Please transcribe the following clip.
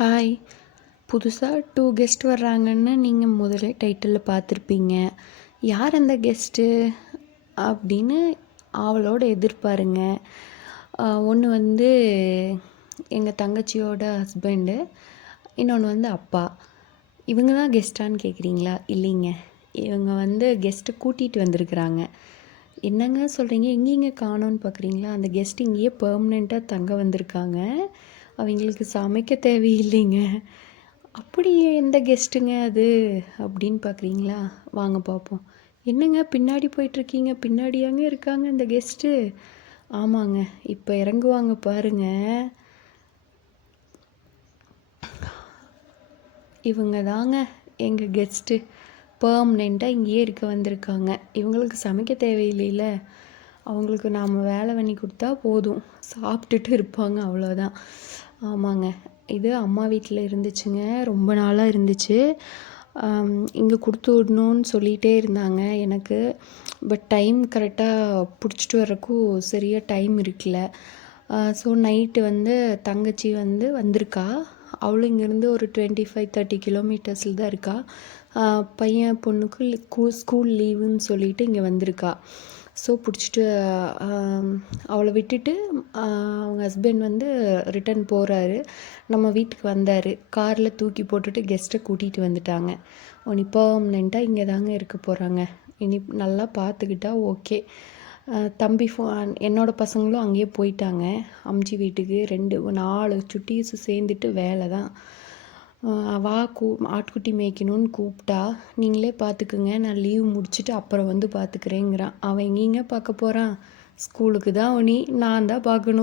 Hi புதுசாக two guest வர்றாங்கன்னு நீங்கள் முதலே டைட்டிலில் பார்த்துருப்பீங்க. யார் அந்த கெஸ்ட்டு அப்படின்னு ஆவலோடு எதிர்பாருங்க. ஒன்று வந்து எங்கள் தங்கச்சியோட ஹஸ்பண்டு இன்னொன்று வந்து அப்பா. இவங்க தான் கெஸ்ட்டான்னு கேட்குறீங்களா இல்லைங்க. இவங்க வந்து கெஸ்ட்டை கூட்டிகிட்டு வந்திருக்கிறாங்க. என்னங்க சொல்கிறீங்க எங்கேங்க காணோன்னு பார்க்குறீங்களா அந்த கெஸ்ட் இங்கேயே பெர்மனெண்ட்டாக தங்க வந்திருக்காங்க. அவங்களுக்கு சமைக்க தேவையில்லைங்க. அப்படி எந்த கெஸ்ட்டுங்க அது அப்படின்னு பார்க்குறீங்களா வாங்க பார்ப்போம் என்னங்க பின்னாடி போயிட்டுருக்கீங்க? பின்னாடியாங்க இருக்காங்க இந்த கெஸ்ட்டு. ஆமாங்க இப்போ இறங்குவாங்க பாருங்க. இவங்க தாங்க எங்கள் கெஸ்ட்டு. பர்மனெண்ட்டாக இங்கேயே இருக்க வந்திருக்காங்க. இவங்களுக்கு சமைக்க தேவையில்லைல்ல அவங்களுக்கு நாம் வேலை பண்ணி கொடுத்தா போதும். சாப்பிட்டுட்டு இருப்பாங்க அவ்வளோதான் ஆமாங்க. இது அம்மா வீட்டில் இருந்துச்சுங்க. ரொம்ப நாளாக இருந்துச்சு. இங்கே கொடுத்து விடணும்னு சொல்லிகிட்டே இருந்தாங்க எனக்கு. பட் டைம் கரெக்டாக பிடிச்சிட்டு வர்றக்கும் சரியாக டைம் இருக்கல. ஸோ நைட்டு வந்து தங்கச்சி வந்து வந்திருக்கா. அவளும் இங்கேருந்து ஒரு டுவெண்ட்டி ஃபைவ் தேர்ட்டி கிலோமீட்டர்ஸில் தான் இருக்கா. பையன் பொண்ணுக்கு ஸ்கூல் லீவுன்னு சொல்லிட்டு இங்கே வந்திருக்கா. ஸோ பிடிச்சிட்டு அவளை விட்டுட்டு அவங்க ஹஸ்பண்ட் வந்து ரிட்டன் போகிறாரு நம்ம வீட்டுக்கு வந்தார். காரில் தூக்கி போட்டுட்டு கெஸ்ட்டை கூட்டிகிட்டு வந்துட்டாங்க. இனி பர்மனெண்ட்டாக இங்கே தாங்க இருக்க போகிறாங்க இனி நல்லா பார்த்துக்கிட்டா ஓகே தம்பி ஃபோ என்னோடய பசங்களும் அங்கேயே போயிட்டாங்க. அம்ஜி வீட்டுக்கு ரெண்டு நாலு சுட்டீஸும் சேர்ந்துட்டு வேலை தான் வா கூ ஆட்டுக்குட்டி மேய்க்கணும்னு கூப்பிட்டா நீங்களே பார்த்துக்குங்க நான் லீவ் முடிச்சுட்டு அப்புறம் வந்து பார்த்துக்கிறேங்கிறான் அவன் எங்கேங்க பார்க்க போகிறான் ஸ்கூலுக்கு தான் உனி. நான் தான் பார்க்கணும்.